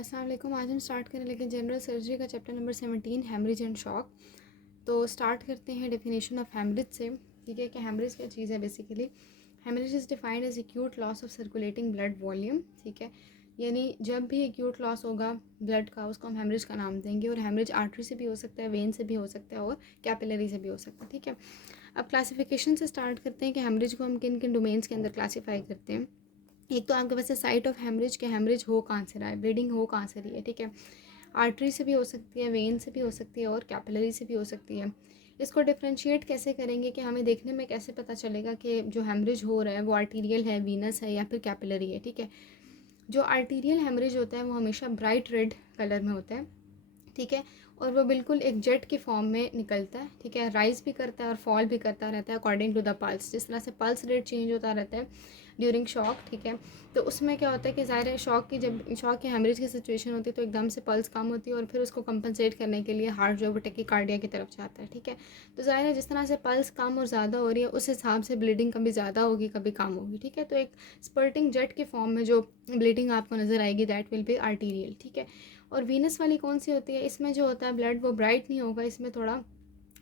अस्सलाम वालेकुम। आज हम स्टार्ट करें लेकिन जनरल सर्जरी का chapter number 17 haemorrhage and shock. तो स्टार्ट करते हैं डेफिनेशन ऑफ हेमरेज से। ठीक है कि हेमरेज क्या चीज़ है। Basically haemorrhage is defined as acute loss of circulating blood volume. ठीक है, यानी जब भी एक्यूट लॉस होगा ब्लड का उसको हम हेमरेज का नाम देंगे। और हेमरेज आर्टरी से भी हो सकता है, वेन से भी हो सकता है और कैपिलरी से भी हो सकता है। ठीक है, अब क्लासिफिकेशन से स्टार्ट करते हैं कि हेमरेज को हम किन किन डोमेन्स के अंदर क्लासीफाई करते हैं। एक तो आपके पास है साइट ऑफ हेमरेज के हेमरेज हो कहाँ से रहा है, ब्लीडिंग हो कहाँ से रही है। ठीक है, आर्टरी से भी हो सकती है, वेन से भी हो सकती है और कैपिलरी से भी हो सकती है। इसको डिफ्रेंशिएट कैसे करेंगे कि हमें देखने में कैसे पता चलेगा कि जो हेमरेज हो रहा है वो आर्टीरियल है, वीनस है या फिर कैपिलरी है। ठीक है, जो आर्टीरियल हेमरेज होता है वो हमेशा ब्राइट रेड कलर में होता है। ठीक है, और वो बिल्कुल एक जेट की फॉर्म में निकलता है। ठीक है, राइज भी करता है और फॉल भी करता रहता है अकॉर्डिंग टू द पल्स। जिस तरह से पल्स रेट चेंज होता रहता है ड्यूरिंग शॉक। ठीक है, तो उसमें क्या होता है कि ज़ाहिर है जब शॉक की हेमरेज की सिचुएशन होती है तो एकदम से पल्स कम होती है और फिर उसको कंपनसेट करने के लिए हार्ट जो है वो टैकीकार्डिया की तरफ जाता है। ठीक है, तो ज़ाहिर है जिस तरह से पल्स कम और ज़्यादा हो रही है उस हिसाब से ब्लीडिंग कभी ज़्यादा होगी कभी कम होगी। ठीक है, तो एक स्पर्टिंग जेट के फॉर्म में जो ब्लीडिंग आपको नज़र आएगी दैट विल बी आर्टीरियल। ठीक है, और वीनस वाली कौन सी होती है, इसमें जो होता है ब्लड वो ब्राइट नहीं होगा, इसमें थोड़ा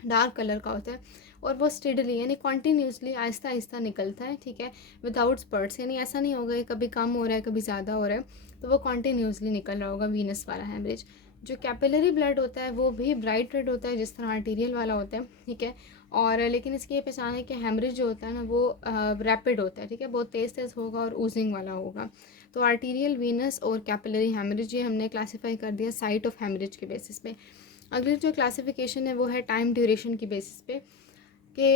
डार्क कलर का होता है और वो स्टेडली यानी कॉन्टीन्यूसली आहिस्ता आहिस्ता निकलता है। ठीक है, विदाउट स्पर्ट्स, यानी ऐसा नहीं होगा कि कभी कम हो रहा है कभी ज़्यादा हो रहा है, तो वो कॉन्टीन्यूसली निकल रहा होगा वीनस वाला हेमरेज। जो कैपिलरी ब्लड होता है वो भी ब्राइट रेड होता है जिस तरह आर्टीरियल वाला होता है। ठीक है, और लेकिन इसकी ये पहचान है कि हेमरेज जो होता है ना वो रैपिड होता है। ठीक है, बहुत तेज़ तेज़ होगा और ऊजिंग वाला होगा। तो आर्टीरियल, वीनस और कैपिलरी हेमरेज ये हमने क्लासीफाई कर दिया साइट ऑफ हेमरेज के बेसिस पे। अगली जो क्लासिफिकेशन है वो है टाइम ड्यूरेशन की बेसिस पे कि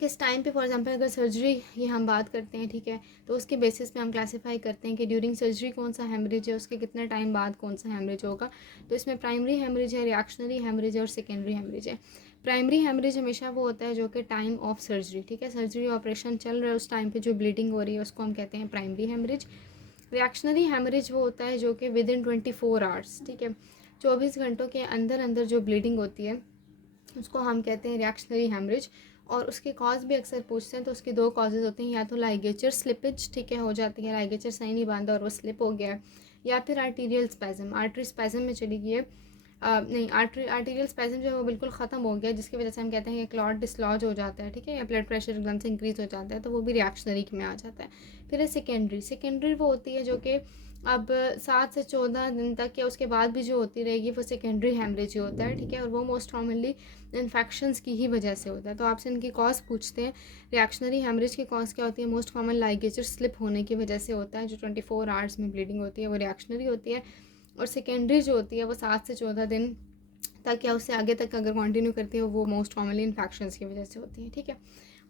किस टाइम पे, फॉर एग्जांपल अगर सर्जरी ये हम बात करते हैं। ठीक है, तो उसके बेसिस पे हम क्लासीफाई करते हैं कि ड्यूरिंग सर्जरी कौन सा हेमरेज है, उसके कितने टाइम बाद कौन सा हेमरेज होगा। तो इसमें प्राइमरी हेमरेज है, रिएक्शनरी हेमरेज है और सेकेंडरी हेमरेज है। प्राइमरी हेमरेज हमेशा वो होता है जो कि टाइम ऑफ सर्जरी, ठीक है, सर्जरी ऑपरेशन चल रहा है उस टाइम पे जो ब्लीडिंग हो रही है उसको हम कहते हैं प्राइमरी हेमरेज। रिएक्शनरी हेमरेज वो होता है जो कि विद इन 24 आवर्स, ठीक है, 24 घंटों के अंदर अंदर जो ब्लीडिंग होती है उसको हम कहते हैं रिएक्शनरी हेमरेज। और उसके कॉज भी अक्सर पूछते हैं, तो उसके दो कॉजेज़ होते हैं, या तो लाइगेचर स्लिपेज, ठीक है, हो जाती है, लाइगेचर सही नहीं बांधा और वो स्लिप हो गया है, या फिर आर्टीरियल स्पैज़म, आर्टरी स्पैज़म में चली गई है। नहीं, आर्टीरियल स्पैज़म जो है वो बिल्कुल ख़त्म हो गया, जिसकी वजह से हम कहते हैं कि क्लॉट डिसलॉज हो जाता है। ठीक है, या ब्लड प्रेशर एकदम से इंक्रीज़ हो जाता है, तो वो भी रिएक्शनरी में आ जाता है। फिर है सेकेंडरी। सेकेंडरी वो होती है जो कि अब 7 से 14 दिन तक या उसके बाद भी जो होती रहेगी वो सेकेंडरी हेमरेज ही होता है। ठीक है, और वो मोस्ट कॉमनली इन्फेक्शंस की ही वजह से होता है। तो आपसे इनकी कॉज पूछते हैं। रिएक्शनरी हेमरेज की कॉज क्या होती है, मोस्ट कॉमन लाइगेचर स्लिप होने की वजह से होता है, जो 24 आवर्स में ब्लीडिंग होती है वो रिएक्शनरी होती है। और सेकेंडरी जो होती है वो 7 से 14 दिन तक या उससे आगे तक अगर कंटिन्यू करती है वो मोस्ट कॉमनली इन्फेक्शंस की वजह से होती है। ठीक है,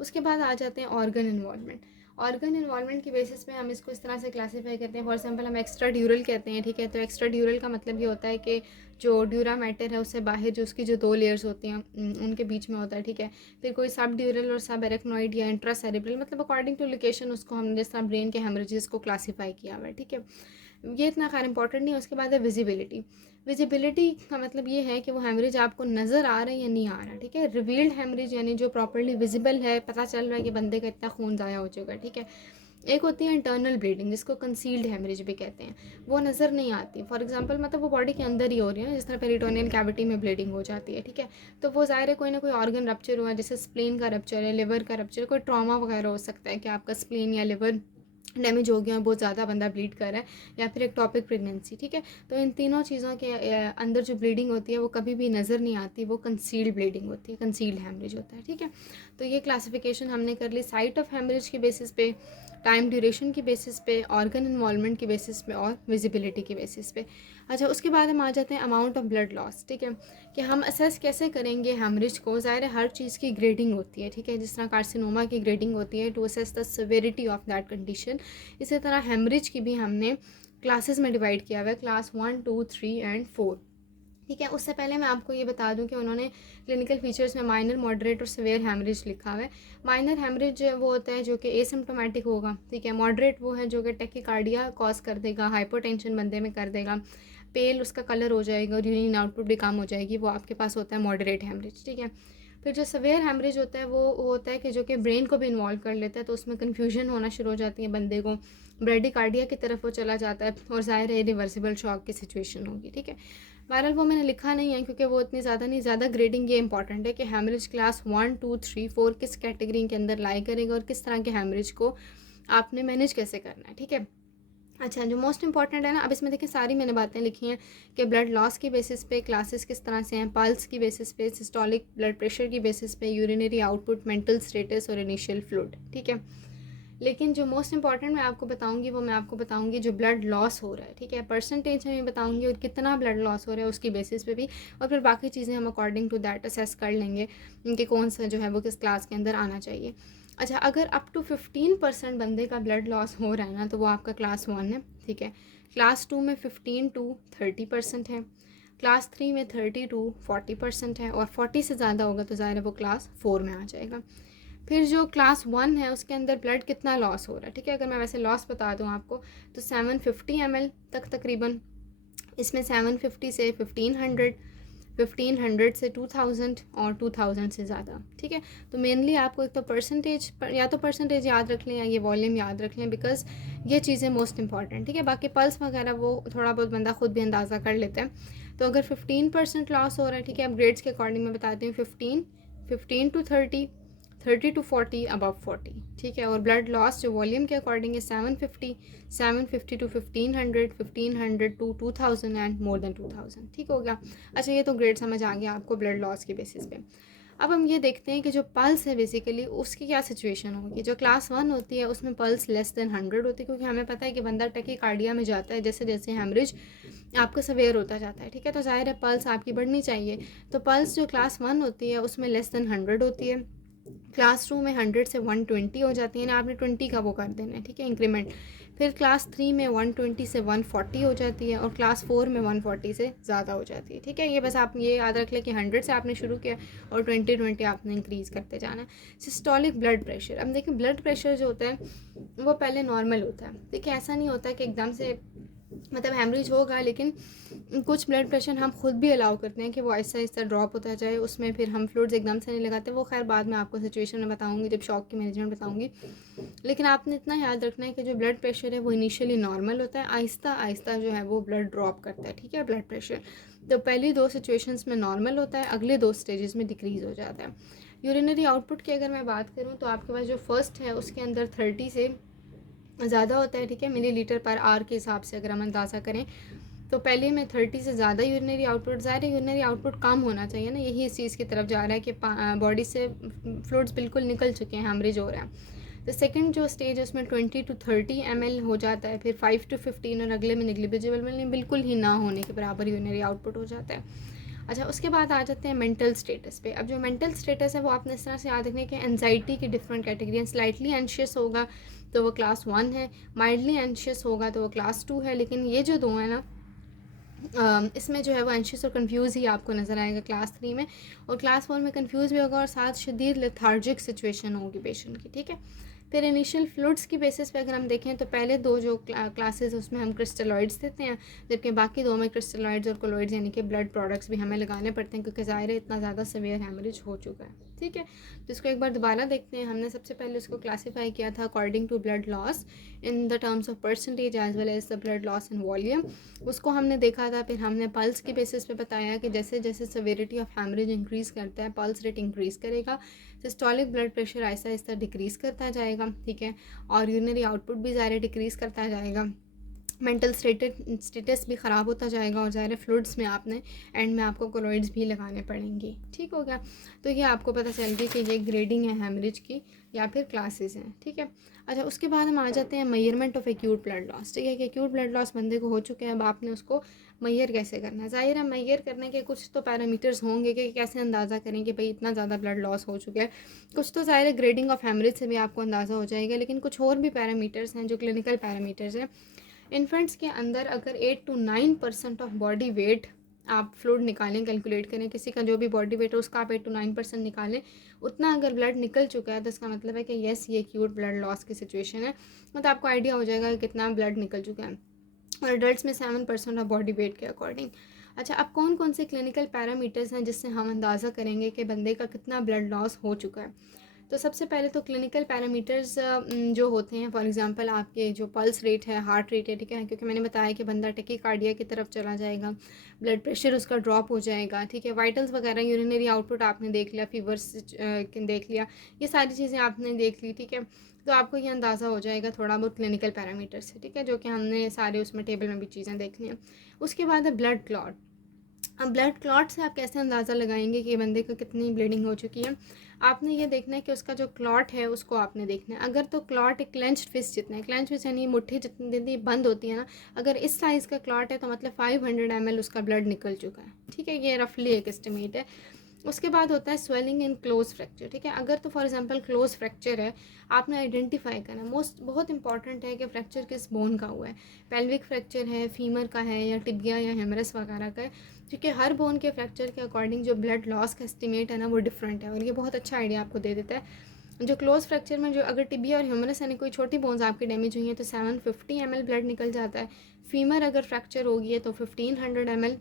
उसके बाद आ जाते हैं ऑर्गन इन्वॉल्वमेंट। ऑर्गन इन्वॉल्वमेंट की बेसिस पे हम इसको इस तरह से क्लासीफाई करते हैं। फॉर एग्जांपल हम एक्स्ट्रा ड्यूरल कहते हैं। ठीक है, तो एक्स्ट्रा ड्यूरल का मतलब ये होता है कि जो ड्यूरा मैटर है उससे बाहर जो उसकी जो 2 लेयर्स होती हैं उनके बीच में होता है। ठीक है, फिर कोई सब ड्यूरल और सब एरेक्नॉइड या इंट्रा सेरेब्रल, मतलब अकॉर्डिंग टू लोकेशन उसको हमने जिस तरह ब्रेन के हेमरेजेस को क्लासीफाई किया हुआ है। ठीक है, ये इतना खैर इंपॉर्टेंट नहीं है। उसके बाद है विजिबिलिटी। विजिबिलिटी का मतलब ये है कि वो हेमरेज आपको नज़र आ रहा है या नहीं आ रहा। ठीक है, रिवील्ड हेमरेज यानी जो प्रॉपर्ली विजिबल है, पता चल रहा है कि बंदे का इतना खून ज़ाया हो चुका है। ठीक है, एक होती है इंटरनल ब्लीडिंग जिसको कंसील्ड हेमरेज भी कहते हैं, वो नज़र नहीं आती। फॉर एग्जांपल मतलब वो बॉडी के अंदर ही हो रही है ना, जिस तरह पेरिटोनियल कैविटी में ब्लीडिंग हो जाती है। ठीक है, तो वो ज़ाहिर है कोई ना कोई ऑर्गन रप्चर हुआ है, जैसे स्प्लेन का रप्चर है, लिवर का रप्चर, कोई ट्रॉमा वगैरह हो सकता है कि आपका स्प्लेन या लिवर डैमेज हो गया, बहुत ज़्यादा बंदा ब्लीड कर रहा है, या फिर एक्टॉपिक प्रेगनेंसी। ठीक है, तो इन तीनों चीज़ों के अंदर जो ब्लीडिंग होती है वो कभी भी नज़र नहीं आती, वो कंसील्ड ब्लीडिंग होती है, कंसील्ड हेमरेज होता है। ठीक है, तो ये क्लासिफिकेशन हमने कर ली साइट ऑफ हेमरेज की बेसिस पे, टाइम ड्यूरेशन की बेसिस पे, ऑर्गन इन्वॉल्वमेंट की बेसिस पे और विजिबिलिटी की बेसिस पे। अच्छा, उसके बाद हम आ जाते हैं अमाउंट ऑफ ब्लड लॉस। ठीक है, कि हम असेस कैसे करेंगे हेमरेज को। ज़ाहिर है हर चीज़ की ग्रेडिंग होती है। ठीक है, जिस तरह कार्सिनोमा की ग्रेडिंग होती है to assess the severity of that condition, इसी तरह हेमरेज की भी हमने क्लासेस में डिवाइड किया हुआ है, क्लास 1, 2, 3 एंड 4। ठीक है, उससे पहले मैं आपको ये बता दूं कि उन्होंने क्लिनिकल फीचर्स में माइनर, मॉडरेट और सिवियर हेमरेज लिखा हुआ है। माइनर हेमरेज वो होता है जो कि एसिम्प्टोमेटिक होगा। ठीक है, मॉडरेट वो है जो कि टैकीकार्डिया कॉज कर देगा, हाइपोटेंशन बंदे में कर देगा, पेल उसका कलर हो जाएगा और यूरिन आउटपुट भी कम हो जाएगी, वो आपके पास होता है मॉडरेट हेमरेज। ठीक है, फिर जो सवेयर हेमरेज होता है वो होता है कि जो कि ब्रेन को भी इन्वॉल्व कर लेता है, तो उसमें कन्फ्यूजन होना शुरू हो जाती है बंदे को, ब्रेडिकार्डिया की तरफ वो चला जाता है और ज़ाहिर है रिवर्सिबल शॉक की सिचुएशन होगी, ठीक है। बहरहाल वो मैंने लिखा नहीं है क्योंकि वो इतनी ज़्यादा नहीं, ज़्यादा ग्रेडिंग ये इंपॉर्टेंट है कि हैमरेज क्लास 1, 2, 3, 4 किस कैटेगरी के अंदर लाई करेगा और किस तरह के हैमरेज को आपने मैनेज कैसे करना है, ठीक है। अच्छा, जो मोस्ट इंपॉर्टेंट है ना, अब इसमें देखिए सारी मैंने बातें लिखी हैं कि ब्लड लॉस की बेसिस पे क्लासेस किस तरह से हैं, पल्स की बेसिस पे, सिस्टोलिक ब्लड प्रेशर की बेसिस पे, यूरिनरी आउटपुट, मेंटल स्टेटस और इनिशियल फ्लूइड, ठीक है। लेकिन जो मोस्ट इंपॉर्टेंट मैं आपको बताऊंगी वो मैं आपको बताऊंगी जो ब्लड लॉस हो रहा है, ठीक है। परसेंटेज मैं बताऊंगी और कितना ब्लड लॉस हो रहा है उसकी बेसिस पे भी, और फिर बाकी चीज़ें हम अकॉर्डिंग टू दैट असेस कर लेंगे कि कौन सा जो है वो किस क्लास के अंदर आना चाहिए। अच्छा, अगर अप टू 15% बंदे का ब्लड लॉस हो रहा है ना तो वो आपका क्लास 1 है, ठीक है। क्लास 2 में 15 to 30% है, क्लास 3 में 30 to 40% है, और 40 से ज़्यादा होगा तो ज़ाहिर है वो क्लास 4 में आ जाएगा। फिर जो क्लास 1 है उसके अंदर ब्लड कितना लॉस हो रहा है, ठीक है। अगर मैं वैसे लॉस बता दूँ आपको तो 750 ml तक तकरीबन, इसमें 750 से 1500, 1500 से 2000 और 2000 से ज़्यादा, ठीक है। तो मेनली आपको एक तो परसेंटेज या तो परसेंटेज याद रख लें या ये वॉल्यूम याद रख लें, बिकॉज ये चीज़ें मोस्ट इंपॉर्टेंट, ठीक है। बाकी पल्स वगैरह वो थोड़ा बहुत बंदा खुद भी अंदाज़ा कर लेता है। तो अगर 15% लॉस हो रहा है, ठीक है, अब ग्रेड्स के अकॉर्डिंग मैं बताती हूँ, 15 to 30, 30 to 40, अबव 40, ठीक है। और ब्लड लॉस जो वॉल्यूम के अकॉर्डिंग है 750 to 1500, 1500 to 2000 and more than 2000, ठीक हो गया। अच्छा, ये तो ग्रेड समझ आ गया आपको ब्लड लॉस की बेसिस पे। अब हम ये देखते हैं कि जो पल्स है बेसिकली उसकी क्या सिचुएशन होगी। जो क्लास 1 होती है उसमें पल्स लेस देन 100 होती है, क्योंकि हमें पता है कि बंदा टैकीकार्डिया में जाता है जैसे जैसे हेमरेज आपका सवेयर होता जाता है, ठीक है। तो जाहिर है पल्स आपकी बढ़नी चाहिए। तो पल्स जो क्लास 1 होती है उसमें लेस देन 100 होती है, क्लास 2 में 100 से 120 हो जाती है ना, आपने 20 का वो कर देना है, ठीक है, इंक्रीमेंट। फिर क्लास 3 में 120 से 140 हो जाती है, और क्लास 4 में 140 से ज़्यादा हो जाती है, ठीक है। ये बस आप ये याद रख लें कि 100 से आपने शुरू किया और 20 आपने इंक्रीज़ करते जाना है। सिस्टोलिक ब्लड प्रेशर, अब देखिए ब्लड प्रेशर जो होता है वो पहले नॉर्मल होता है, देखिए ऐसा नहीं होता कि एकदम से मतलब हेमरेज होगा, लेकिन कुछ ब्लड प्रेशर हम खुद भी अलाउ करते हैं कि वो आहिस्ता आहिस्ता ड्रॉप होता जाए, उसमें फिर हम फ्लूइड्स एकदम से नहीं लगाते। वो खैर बाद में आपको सिचुएशन में बताऊंगी जब शॉक की मैनेजमेंट बताऊंगी। लेकिन आपने इतना याद रखना है कि जो ब्लड प्रेशर है वो इनिशियली नॉर्मल होता है, आहिस्ता आहिस्ता जो है वो ब्लड ड्रॉप करता है, ठीक है, ब्लड प्रेशर। तो पहली 2 सिचुएशंस में नॉर्मल होता है, अगले 2 स्टेजेस में डिक्रीज़ हो जाता है। यूरिनरी आउटपुट की अगर मैं बात करूँ तो आपके पास जो फर्स्ट है उसके अंदर 30 से ज़्यादा होता है, ठीक है, मिलीलीटर पर आर के हिसाब से अगर हम अंदाज़ा करें तो पहले में 30 से ज़्यादा यूरिनरी आउटपुट, ज़ाहिर है यूरिनरी आउटपुट कम होना चाहिए ना, यही इस चीज़ की तरफ जा रहा है कि बॉडी से फ्लूइड्स बिल्कुल निकल चुके हैं, हेमरेज हो रहा है। तो सेकंड जो स्टेज है उसमें 20 to 30 ml हो जाता है, फिर 5 to 15 और अगले में निग्लिजिबल में बिल्कुल ही ना होने के बराबर यूरिनरी आउटपुट हो जाता है। अच्छा, उसके बाद आ जाते हैं मेंटल स्टेटस पे। अब जो मेंटल स्टेटस है वो आपने इस तरह से याद रखने के एनजाइटी की डिफरेंट कैटेगरी हैं। स्लाइटली एंशियस होगा तो वो क्लास 1 है, माइल्डली एंशियस होगा तो वो क्लास 2 है। लेकिन ये जो दो है ना, इसमें जो है वो एंशियस और कंफ्यूज ही आपको नज़र आएगा क्लास 3 में, और क्लास 4 में कंफ्यूज भी होगा और साथ शदीद लेथार्जिक सिचुएशन होगी पेशेंट की, ठीक है। फिर इनिशियल फ्लूइड्स की बेसिस पे अगर हम देखें तो पहले 2 जो क्लासेस उसमें हम क्रिस्टलॉइड्स देते हैं, जबकि बाकी 2 में क्रिस्टलॉइड्स और कोलॉइड्स यानी कि ब्लड प्रोडक्ट्स भी हमें लगाने पड़ते हैं, क्योंकि ज़ाहिर है इतना ज़्यादा सीवियर हेमरेज हो चुका है, ठीक है। तो इसको एक बार दोबारा देखते हैं। हमने सबसे पहले उसको क्लासीफाई किया था according to blood loss in the terms of percentage as well as the blood loss in volume, उसको हमने देखा था। फिर हमने पल्स की बेसिस पे बताया कि जैसे जैसे सेवेरिटी ऑफ हेमरेज इंक्रीज़ करता है पल्स रेट इंक्रीज़ करेगा, systolic blood pressure Aahista Aahista decrease करता जाएगा, ठीक है, और यूरिनरी आउटपुट भी ज़्यादा डिक्रीज़ करता जाएगा, मेंटल स्टेटस भी ख़राब होता जाएगा, और ज़ाहिर फ्लूइड्स में आपने एंड में आपको कोलॉइड्स भी लगाने पड़ेंगे, ठीक हो गया। तो ये आपको पता चल गई कि ये ग्रेडिंग है हेमरेज की या फिर क्लासेस हैं, ठीक है। अच्छा, उसके बाद हम आ जाते हैं measurement of acute blood loss, ठीक है, कि एक्यूट ब्लड लॉस बंदे को हो चुके हैं, अब आपने उसको मैयर कैसे करना है। ज़ाहिर है मैयर करने के कुछ तो पैरामीटर्स होंगे कि कैसे अंदाज़ा करें कि भाई इतना ज़्यादा ब्लड लॉस हो चुका है। कुछ तो ज़ाहिर है ग्रेडिंग ऑफ हेमरेज से भी आपको अंदाज़ा हो जाएगा, लेकिन कुछ और भी पैरामीटर्स हैं जो क्लिनिकल पैरामीटर्स हैं। इन्फेंट्स के अंदर अगर 8 to 9% ऑफ बॉडी वेट आप फ्लूइड निकालें, कैलकुलेट करें, किसी का जो भी बॉडी वेट है उसका आप 8 to 9% निकालें, उतना अगर ब्लड निकल चुका है तो इसका मतलब है कि येस ये एक्यूट ब्लड लॉस की सिचुएशन है। मतलब आपको आइडिया हो जाएगा कि कितना ब्लड निकल चुका है, और एडल्ट्स में 7% ऑफ बॉडी वेट के अकॉर्डिंग। अच्छा, अब कौन कौन से क्लिनिकल पैरामीटर्स हैं जिससे हम अंदाज़ा करेंगे कि बंदे का कितना ब्लड लॉस हो चुका है। तो सबसे पहले तो क्लिनिकल पैरामीटर्स जो होते हैं, फॉर एग्जांपल आपके जो पल्स रेट है, हार्ट रेट है, ठीक है, क्योंकि मैंने बताया कि बंदा टैकीकार्डिया की तरफ चला जाएगा, ब्लड प्रेशर उसका ड्रॉप हो जाएगा, ठीक है, वाइटल्स वगैरह, यूरिनरी आउटपुट आपने देख लिया, फीवर्स देख लिया, ये सारी चीज़ें आपने देख ली, ठीक है। तो आपको ये अंदाज़ा हो जाएगा थोड़ा बहुत क्लिनिकल पैरामीटर से, ठीक है, जो कि हमने सारे उसमें टेबल में भी चीज़ें देख ली हैं। उसके बाद है ब्लड क्लॉट। अब ब्लड क्लॉट से आप कैसे अंदाज़ा लगाएंगे कि बंदे को कितनी ब्लीडिंग हो चुकी है। आपने ये देखना है कि उसका जो क्लॉट है उसको आपने देखना है। अगर तो क्लॉट एक क्लेंच्ड फिस्ट जितना है, क्लेंच फिस्ट यानी मुट्ठी जितनी बंद होती है ना, अगर इस साइज़ का क्लॉट है तो मतलब 500 ml उसका ब्लड निकल चुका है, ठीक है, ये रफली एक एस्टिमेट है। उसके बाद होता है स्वेलिंग इन क्लोज फ्रैक्चर, ठीक है। अगर तो फॉर एग्जांपल क्लोज फ्रैक्चर है, आपने आइडेंटिफाई करना है, बहुत इंपॉर्टेंट है कि फ्रैक्चर किस बोन का हुआ है, पेल्विक फ्रैक्चर है, फीमर का है, या टिबिया या हेमरस वगैरह का है, क्योंकि हर बोन के फ्रैक्चर के अकॉर्डिंग जो ब्लड लॉस का एस्टिमेट है ना वो डिफरेंट है, और ये बहुत अच्छा आइडिया आपको दे देता है। जो क्लोज फ्रैक्चर में जो अगर टिबिया और ह्यूमरस यानी कोई छोटी बोन्स आपकी डैमेज हुई हैं तो 750 ml ब्लड निकल जाता है। फीमर अगर फ्रैक्चर होगी है तो 1500 ml,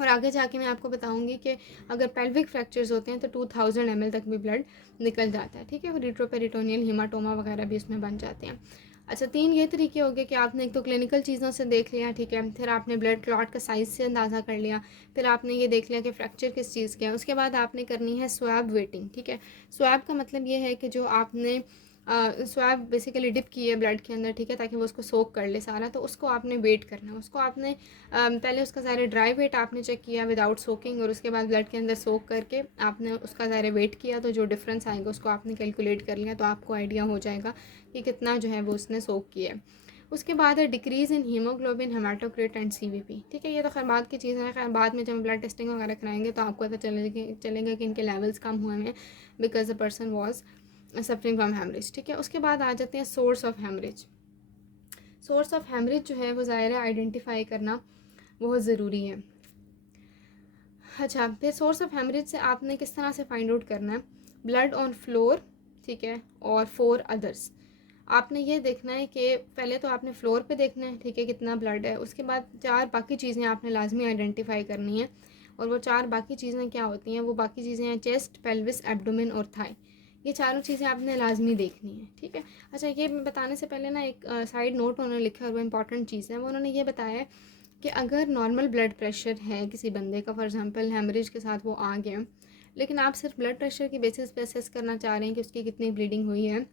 और आगे जाके मैं आपको बताऊंगी कि अगर पेल्विक फ्रैक्चर्स होते हैं तो 2000 ml तक भी ब्लड निकल जाता है, ठीक है। रिट्रोपेरिटोनियल हीमाटोमा वगैरह भी उसमें बन जाते हैं। अच्छा, 3 ये तरीके हो गए कि आपने एक तो क्लिनिकल चीज़ों से देख लिया, ठीक है, फिर आपने ब्लड क्लॉट का साइज़ से अंदाज़ा कर लिया, फिर आपने ये देख लिया कि फ्रैक्चर किस चीज़ का है। उसके बाद आपने करनी है स्वैब वेटिंग, ठीक है। स्वैब का मतलब ये है कि जो आपने स्वैब बेसिकली डिप की है ब्लड के अंदर, ठीक है, ताकि वो उसको सोक कर ले सारा, तो उसको आपने वेट करना है। उसको आपने पहले उसका ज़ाहिर ड्राई वेट आपने चेक किया विदाउट सोकिंग, और उसके बाद ब्लड के अंदर सोक करके आपने उसका ज़ाहिर वेट किया, तो जो डिफरेंस आएगा उसको आपने कैलकुलेट कर लिया, तो आपको आइडिया हो जाएगा कि कितना जो है वो उसने सोक किया है। उसके बाद है decrease in haemoglobin, haematocrit and CVP, ठीक है। ये तो खैर बाद की चीज़ें हैं, खैर बाद में जब ब्लड टेस्टिंग वगैरह कराएंगे तो आपको पता चलेगा कि इनके लेवल्स कम हुए हैं because the person was suffering from haemorrhage, ठीक है। उसके बाद आ जाते हैं source of haemorrhage. Source of haemorrhage जो है वो ज़ाहिर है आइडेंटिफाई करना बहुत ज़रूरी है। अच्छा, फिर सोर्स ऑफ हेमरेज से आपने किस तरह से फाइंड आउट करना है, ब्लड ऑन फ्लोर, ठीक है, और 4 अदर्स। आपने ये देखना है कि पहले तो आपने फ्लोर पे देखना है, ठीक है, कितना ब्लड है। उसके बाद 4 बाकी चीज़ें आपने लाजमी आइडेंटिफाई करनी है, और वो 4 बाकी चीज़ें क्या होती हैं, वो बाकी चीज़ें हैं चेस्ट, पेल्विस, एब्डोमेन और थाई। ये चारों चीज़ें आपने लाजमी देखनी है, ठीक है। अच्छा, ये बताने से पहले ना एक साइड नोट उन्होंने लिखा है, वो इंपॉर्टेंट चीज़ है। वो उन्होंने ये बताया है कि अगर नॉर्मल ब्लड प्रेशर है किसी बंदे का, फॉर एग्जांपल हेमरेज के साथ वो आ गया, लेकिन आप सिर्फ ब्लड प्रेशर की बेसिस पे असेस करना चाह रहे हैं कि उसकी कितनी ब्लीडिंग हुई है,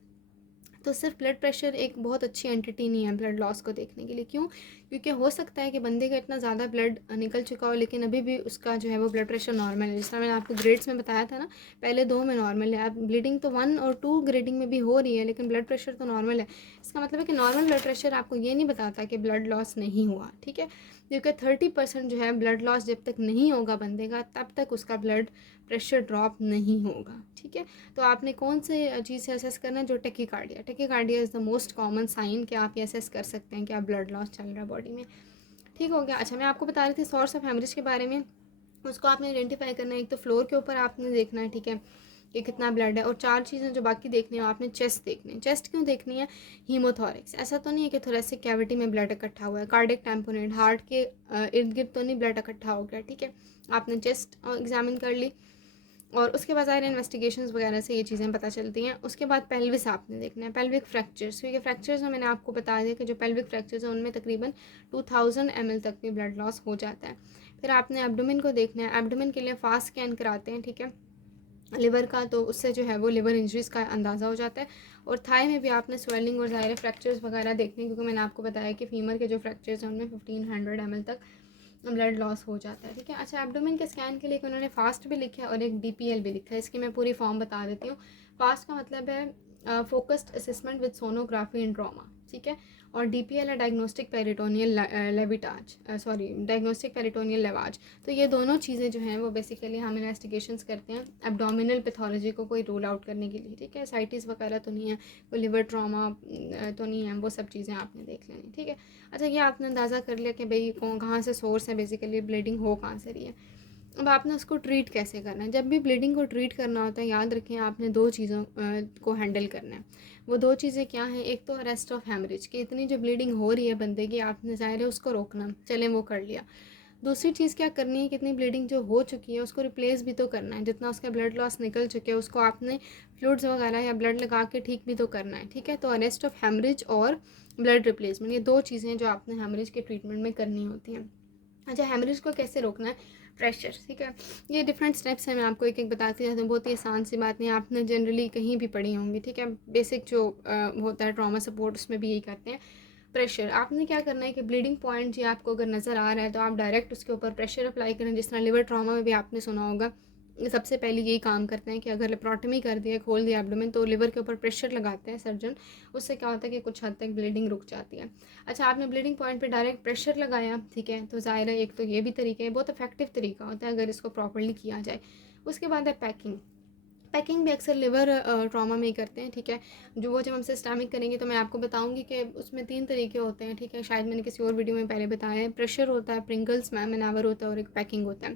तो सिर्फ ब्लड प्रेशर एक बहुत अच्छी एंटिटी नहीं है ब्लड लॉस को देखने के लिए। क्यों? क्योंकि हो सकता है कि बंदे का इतना ज़्यादा ब्लड निकल चुका हो लेकिन अभी भी उसका जो है वो ब्लड प्रेशर नॉर्मल है। जिस तरह मैंने आपको ग्रेड्स में बताया था ना, पहले 2 में नॉर्मल है, अब ब्लीडिंग तो 1 और 2 ग्रेडिंग में भी हो रही है, लेकिन ब्लड प्रेशर तो नॉर्मल है। इसका मतलब है कि नॉर्मल ब्लड प्रेशर आपको ये नहीं बताता कि ब्लड लॉस नहीं हुआ, ठीक है। क्योंकि 30% जो है ब्लड लॉस जब तक नहीं होगा बंदे का, तब तक उसका ब्लड प्रेशर ड्रॉप नहीं होगा, ठीक है। तो आपने कौन से चीज़ से असेस करना है, जो tachycardia, tachycardia is the most common sign कि आप ये असेस कर सकते हैं कि आप ब्लड लॉस चल रहा है बॉडी में, ठीक हो गया। अच्छा, मैं आपको बता रही थी सोर्स ऑफ हेमरेज के बारे में। उसको आपने आइडेंटिफाई करना है, एक तो फ्लोर के ऊपर आपने देखना है, ठीक है, कि कितना ब्लड है, और 4 चीज़ें जो बाकी देखनी है आपने चेस्ट देखनी है। चेस्ट क्यों देखनी है? हीमोथोरिक्स, ऐसा तो नहीं है कि थोरेसिक कैविटी में ब्लड इकट्ठा हुआ है, कार्डिक टैम्पोनेट, हार्ट के इर्द गिर्द तो नहीं ब्लड इकट्ठा हो गया, ठीक है। आपने चेस्ट एग्जामिन कर ली, और उसके बाद ज़ाहिर इन्वेस्टिगेशंस वगैरह से ये चीज़ें पता चलती हैं। उसके बाद पेल्विस आपने देखना है, पेल्विक फ्रैक्चर्स, क्योंकि फ्रैक्चर्स में मैंने आपको बता दिया कि जो पेल्विक फ्रैक्चर्स हैं उनमें तकरीबन 2000 ml तक भी ब्लड लॉस हो जाता है। फिर आपने एब्डोमेन को देखना है, एब्डोमेन के लिए फास्ट स्कैन कराते हैं, ठीक है, लिवर का, तो उससे जो है वो लिवर इंजरीज़ का अंदाज़ा हो जाता है। और थाई में भी आपने स्वेलिंग और ज़ाहिर फ्रैक्चर्स वगैरह देखने, क्योंकि मैंने आपको बताया कि फीमर के जो फ्रैक्चर्स हैं उनमें 1500 ml तक ब्लड लॉस हो जाता है, ठीक है। अच्छा, एब्डोमेन के स्कैन के लिए उन्होंने फास्ट भी लिखा है और एक DPL भी लिखा है। इसकी मैं पूरी फॉर्म बता देती हूँ। फास्ट का मतलब है focused assessment with sonography in trauma, ठीक है, और DPL है diagnostic peritoneal lavage, sorry diagnostic peritoneal lavage. तो ये दोनों चीज़ें जो हैं वो बेसिकली हम इन्वेस्टिगेशंस करते हैं एब्डोमिनल पैथोलॉजी को कोई रूल आउट करने के लिए, ठीक है। साइटिस वगैरह तो नहीं है, कोई लिवर ट्रॉमा तो नहीं है, वो सब चीज़ें आपने देख लेनी, ठीक है। अच्छा, ये आपने अंदाज़ा कर लिया कि भाई कहाँ से सोर्स है, बेसिकली ब्लीडिंग हो कहाँ से रही है। अब आपने उसको ट्रीट कैसे करना है। जब भी ब्लीडिंग को ट्रीट करना होता है, याद रखें आपने 2 चीज़ों को हैंडल करना है। वो 2 चीज़ें क्या हैं? एक तो अरेस्ट ऑफ हेमरेज, कि इतनी जो ब्लीडिंग हो रही है बंदे की, आपने ज़ाहिर है उसको रोकना, चलें वो कर लिया। दूसरी चीज़ क्या करनी है, कितनी ब्लीडिंग जो हो चुकी है उसको रिप्लेस भी तो करना है, जितना उसका ब्लड लॉस निकल चुके हैं उसको आपने फ्लूइड्स वगैरह या ब्लड लगा के ठीक भी तो करना है, ठीक है। तो अरेस्ट ऑफ हेमरेज और ब्लड रिप्लेसमेंट, ये 2 चीज़ें जो आपने हेमरेज के ट्रीटमेंट में करनी होती हैं। अच्छा, हेमरेज को कैसे रोकना है, प्रेशर, ठीक है। ये डिफरेंट स्टेप्स हैं, मैं आपको एक एक बताती जाती हूँ, बहुत ही आसान सी बात नहीं, आपने जनरली कहीं भी पढ़ी होंगी, ठीक है। बेसिक जो होता है ट्रॉमा सपोर्ट, उसमें भी यही करते हैं। प्रेशर, आपने क्या करना है कि ब्लीडिंग पॉइंट जी आपको अगर नज़र आ रहा है तो आप डायरेक्ट उसके ऊपर प्रेशर अप्लाई करें, जिस तरह लिवर ट्रॉमा में भी आपने सुना होगा। सबसे पहले यही काम करते हैं कि अगर लेप्रोटमी कर दिया, खोल दिया एब्डोमेन, तो लिवर के ऊपर प्रेशर लगाते हैं सर्जन। उससे क्या होता है कि कुछ हद तक ब्लीडिंग रुक जाती है। अच्छा, आपने ब्लीडिंग पॉइंट पे डायरेक्ट प्रेशर लगाया, ठीक है, तो ज़ाहिर है एक तो ये भी तरीका है, बहुत इफेक्टिव तरीका होता है अगर इसको प्रॉपर्ली किया जाए। उसके बाद है पैकिंग। पैकिंग भी अक्सर लिवर ट्रॉमा में ही करते हैं, ठीक है। जो वो जब हम सिस्टमिक करेंगे तो मैं आपको बताऊंगी कि उसमें 3 तरीके होते हैं, ठीक है। शायद मैंने किसी और वीडियो में पहले बताया है। प्रेशर होता है, प्रिंगल्स मैनावर होता है और एक पैकिंग होता है।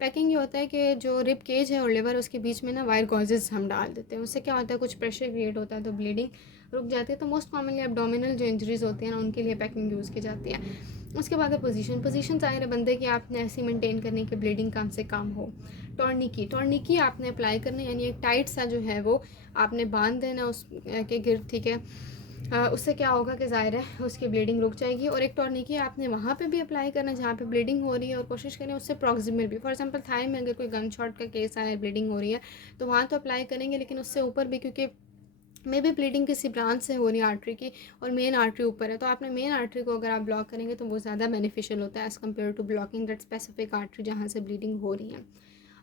पैकिंग ये होता है कि जो रिब केज है और लिवर उसके बीच में ना वायर गॉजेस हम डाल देते हैं। उससे क्या होता है, कुछ प्रेशर क्रिएट होता है तो ब्लीडिंग रुक जाती है। तो मोस्ट कॉमनली एब्डोमिनल जो इंजरीज होती हैं ना, उनके लिए पैकिंग यूज़ की जाती है। उसके बाद है पोजीशन ज़ाहिर है बंदे की आपने ऐसी मेंटेन करनी कि ब्लीडिंग कम से कम हो। टॉर्निकी आपने अप्लाई करनी, यानी एक टाइट सा जो है वो आपने बांध देना उस के गिर्द, ठीक है। उससे क्या होगा कि ज़ाहिर है उसकी ब्लीडिंग रुक जाएगी। और एक टॉर्निकी आपने वहाँ पे भी अप्लाई करना जहाँ पे ब्लीडिंग हो रही है, और कोशिश करें उससे प्रॉक्सिमल भी। फॉर एग्जांपल थाई में अगर कोई गन शॉट का केस आया, ब्लीडिंग हो रही है, तो वहाँ तो अप्लाई करेंगे, लेकिन उससे ऊपर भी, क्योंकि मे बी ब्लीडिंग किसी ब्रांच से हो रही है आर्टरी की, और मेन आर्टरी ऊपर है, तो आपने मेन आर्टरी को अगर आप ब्लॉक करेंगे तो वो ज़्यादा बेनिफिशियल होता है as compare to blocking that specific artery जहाँ से ब्लीडिंग हो रही है।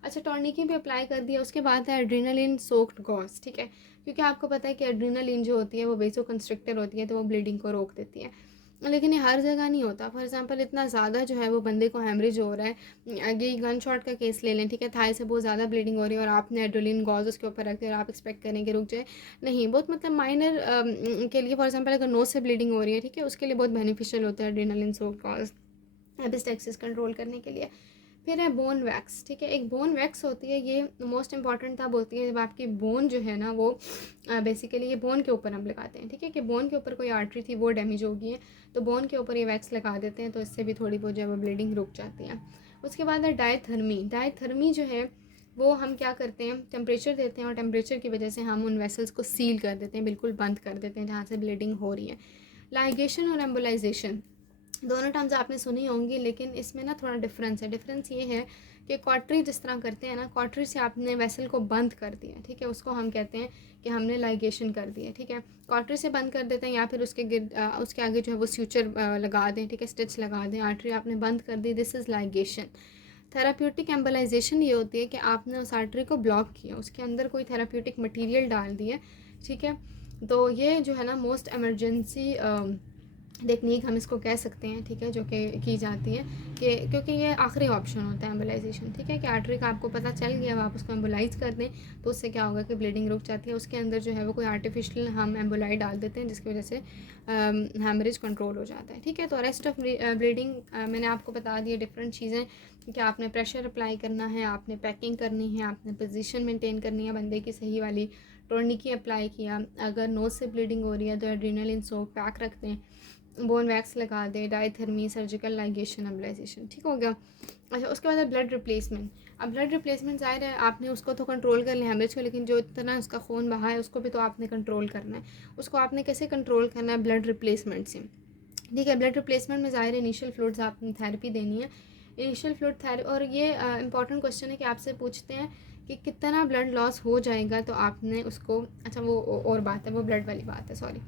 अच्छा, टॉर्निकी भी अप्लाई कर दिया। उसके बाद है एड्रीनलिन सोक्ड गॉज, ठीक है, क्योंकि आपको पता है कि एड्रीनलिन जो होती है वो वेसो कंस्ट्रिक्टर होती है, तो वो ब्लीडिंग को रोक देती है। लेकिन ये हर जगह नहीं होता। फॉर एग्जांपल इतना ज़्यादा जो है वो बंदे को हेमरेज हो रहा है, आगे गन शॉट का केस ले लें, ठीक है, थाई से बहुत ज़्यादा ब्लीडिंग हो रही है और आपने एड्रेलिन गॉज उसके ऊपर रख दिया और आप एक्सपेक्ट करें कि रुक जाए, नहीं, बहुत मतलब माइनर के लिए। फॉर एग्जांपल अगर नोज से ब्लीडिंग हो रही है, ठीक है, उसके लिए बहुत बेनिफिशियल होता है adrenaline soaked gauze epistaxis control करने के लिए। फिर है बोन वैक्स, ठीक है। एक बोन वैक्स होती है, ये मोस्ट इंपॉर्टेंट तब होती है जब आपकी बोन जो है ना वो बेसिकली ये बोन के ऊपर हम लगाते हैं, ठीक है, कि बोन के ऊपर कोई आर्टरी थी वो डैमेज हो गई है, तो बोन के ऊपर ये वैक्स लगा देते हैं, तो इससे भी थोड़ी बहुत जो है वो ब्लीडिंग रुक जाती है। उसके बाद है डायथर्मी जो है वो हम क्या करते हैं, टेम्परेचर देते हैं, और टेम्परेचर की वजह से हम उन वेसल्स को सील कर देते हैं, बिल्कुल बंद कर देते हैं जहाँ से ब्लीडिंग हो रही है। लाइगेशन और एम्बोलाइजेशन, दोनों टर्म्स आपने सुनी होंगी, लेकिन इसमें ना थोड़ा डिफरेंस है। डिफरेंस ये है कि कॉटरी जिस तरह करते हैं ना, कॉटरी से आपने वेसल को बंद कर दिया, ठीक है, उसको हम कहते हैं कि हमने लाइगेशन कर दिया, ठीक है। कॉटरी से बंद कर देते हैं, या फिर उसके आगे जो है वो स्यूचर लगा दें, ठीक है, स्टिच लगा दें, आर्टरी आपने बंद कर दी, this is ligation. Therapeutic embolisation ये होती है कि आपने उस आर्टरी को ब्लॉक किया, उसके अंदर कोई थेराप्यूटिक मटीरियल डाल दिया, ठीक है। तो ये जो है ना मोस्ट एमरजेंसी टेक्निक हम इसको कह सकते हैं, ठीक है, जो कि की जाती है कि क्योंकि ये आखिरी ऑप्शन होता है एम्बोलाइजेशन, ठीक है, कि आर्टरी का आपको पता चल गया, अब आप उसको एम्बोलाइज कर दें, तो उससे क्या होगा कि ब्लीडिंग रुक जाती है। उसके अंदर जो है वो कोई आर्टिफिशियल हम एम्बोलाई डाल देते हैं, जिसकी वजह से हेमरेज कंट्रोल हो जाता है, ठीक है। तो अरेस्ट ऑफ ब्लीडिंग मैंने आपको बता दिया डिफरेंट चीज़ें कि आपने प्रेशर अप्लाई करना है, आपने पैकिंग करनी है, आपने पोजीशन मेंटेन करनी है बंदे की सही वाली, टोर्निकी अप्लाई किया, अगर नोज से ब्लीडिंग हो रही है तो एड्रीनलिन सोप पैक रखते हैं, बोन वैक्स लगा दे, डायथर्मी, सर्जिकल लाइगेशन, एम्बलाइजेशन, ठीक हो गया। अच्छा, उसके बाद है ब्लड रिप्लेसमेंट। अब ब्लड रिप्लेसमेंट ज़ाहिर है आपने उसको तो कंट्रोल कर लिया हेमरेज को, लेकिन जो इतना उसका खून बहा है उसको भी तो आपने कंट्रोल करना है। उसको आपने कैसे कंट्रोल करना है, ब्लड रिप्लेसमेंट से, ठीक है। ब्लड रिप्लेसमेंट में ज़ाहिर है इनिशियल फ्लूइड्स आपने थेरेपी देनी है, इनिशियल फ्लूइड थेरेपी। और ये इंपॉर्टेंट क्वेश्चन है कि आपसे पूछते हैं कि कितना ब्लड लॉस हो जाएगा, तो आपने उसको, अच्छा वो और बात है, वो ब्लड वाली बात है, सॉरी।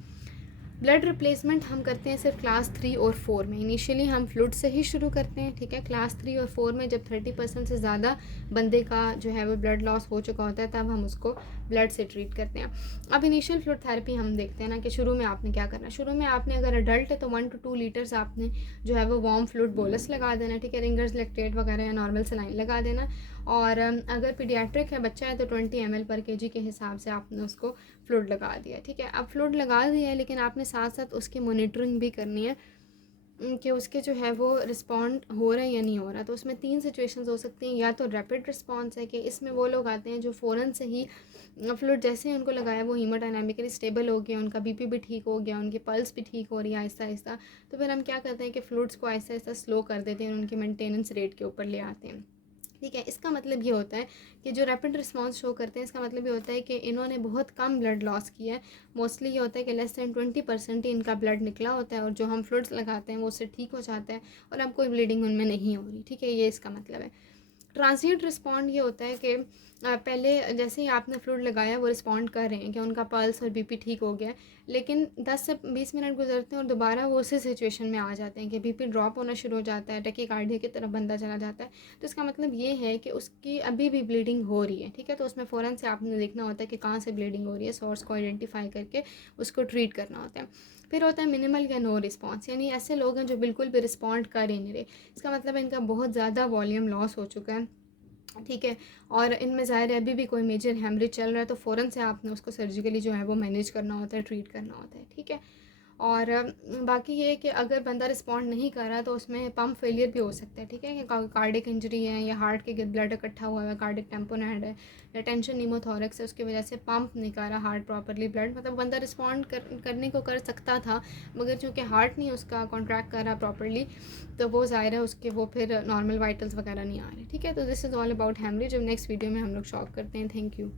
ब्लड रिप्लेसमेंट हम करते हैं सिर्फ क्लास 3 और 4 में। इनिशियली हम फ्लूइड से ही शुरू करते हैं, ठीक है। क्लास 3 और 4 में जब 30% से ज़्यादा बंदे का जो है वो ब्लड लॉस हो चुका होता है, तब हम उसको ब्लड से ट्रीट करते हैं। अब इनिशियल फ्लूइड थेरेपी हम देखते हैं ना कि शुरू में आपने क्या करना है। शुरू में आपने अगर अडल्ट है तो 1 to 2 लीटर्स आपने जो है वो वार्म फ्लूइड बोलस लगा देना, ठीक है, रिंगर्स लैक्टेट वगैरह या नॉर्मल सलाइन लगा देना। और अगर पीडियाट्रिक है, बच्चा है, तो 20 ml पर kg के हिसाब से आपने उसको फ्लूइड लगा दिया, ठीक है। अब फ्लूइड लगा दिया है, लेकिन आपने साथ साथ उसकी मॉनिटरिंग भी करनी है कि उसके जो है वो रिस्पॉन्ड हो रहा है या नहीं हो रहा। तो उसमें 3 सिचुएशंस हो सकती हैं, या तो रैपिड रिस्पॉन्स है कि इसमें वो लोग आते हैं जो फ़ौरन से ही फ्लूइड जैसे ही उनको लगाया वो हीमोडायनामिकली स्टेबल हो गया, उनका बीपी भी ठीक हो गया, उनकी पल्स भी ठीक हो रही है आहिस्ता आहिस्ता। तो फिर हम क्या करते हैं कि फ्लूइड्स को आहिस्ता आहिस्ता स्लो कर देते हैं, उनके मेंटेनेंस रेट के ऊपर ले आते हैं। ठीक है, इसका मतलब ये होता है कि जो रैपिड रिस्पांस शो करते हैं, इसका मतलब ये होता है कि इन्होंने बहुत कम ब्लड लॉस किया है। मोस्टली ये होता है कि लेस दैन 20% ही इनका ब्लड निकला होता है, और जो हम फ्लूइड्स लगाते हैं वो उससे ठीक हो जाता है, और अब कोई ब्लीडिंग उनमें नहीं हो रही। ठीक है, ये इसका मतलब है। ट्रांजिएंट रिस्पॉन्ड ये होता है कि पहले जैसे ही आपने फ्लूइड लगाया वो रिस्पॉन्ड कर रहे हैं कि उनका पल्स और बीपी ठीक हो गया, लेकिन 10 से 20 मिनट गुजरते हैं और दोबारा वो उसी सिचुएशन में आ जाते हैं कि बीपी ड्रॉप होना शुरू हो जाता है, टैकीकार्डिया की तरफ बंदा चला जाता है। तो इसका मतलब ये है कि उसकी अभी भी ब्लीडिंग हो रही है। ठीक है, तो उसमें फ़ौरन से आपने देखना होता है कि कहाँ से ब्लीडिंग हो रही है, सोर्स को आइडेंटिफाई करके उसको ट्रीट करना होता है। फिर होता है मिनिमल या नो रिस्पॉन्स, यानी ऐसे लोग हैं जो बिल्कुल भी रिस्पॉन्ड कर ही नहीं रहे। इसका मतलब इनका बहुत ज़्यादा वॉल्यूम लॉस हो चुका है। ठीक है, और इनमें ज़ाहिर है अभी भी कोई मेजर हेमरेज चल रहा है, तो फ़ौरन से आपने उसको सर्जिकली जो है वो मैनेज करना होता है, ट्रीट करना होता है। ठीक है, और बाकी ये है कि अगर बंदा रिस्पॉन्ड नहीं कर रहा तो उसमें पम्प फेलियर भी हो सकता है। ठीक है, कि कार्डिक इंजरी है, या हार्ट के ब्लड इकट्ठा हुआ है, कार्डिक टेम्पोनेट है, या टेंशन नीमोथोरक्स है, उसकी वजह से पंप नहीं कर रहा हार्ट प्रॉपरली ब्लड, मतलब बंदा रिस्पॉन्ड करने को कर सकता था, मगर चूँकि हार्ट नहीं उसका कॉन्ट्रैक्ट कर रहा प्रॉपरली, तो वो ज़ाहिर है उसके वो फिर नॉर्मल वाइटल्स वगैरह नहीं आ रहे। ठीक है, तो this is all about haemorrhage. अब नेक्स्ट वीडियो में हम लोग शॉक करते हैं। Thank you.